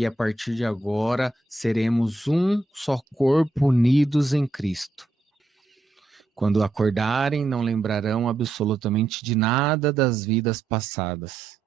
e a partir de agora seremos só corpo unidos em Cristo. Quando acordarem, não lembrarão absolutamente de nada das vidas passadas.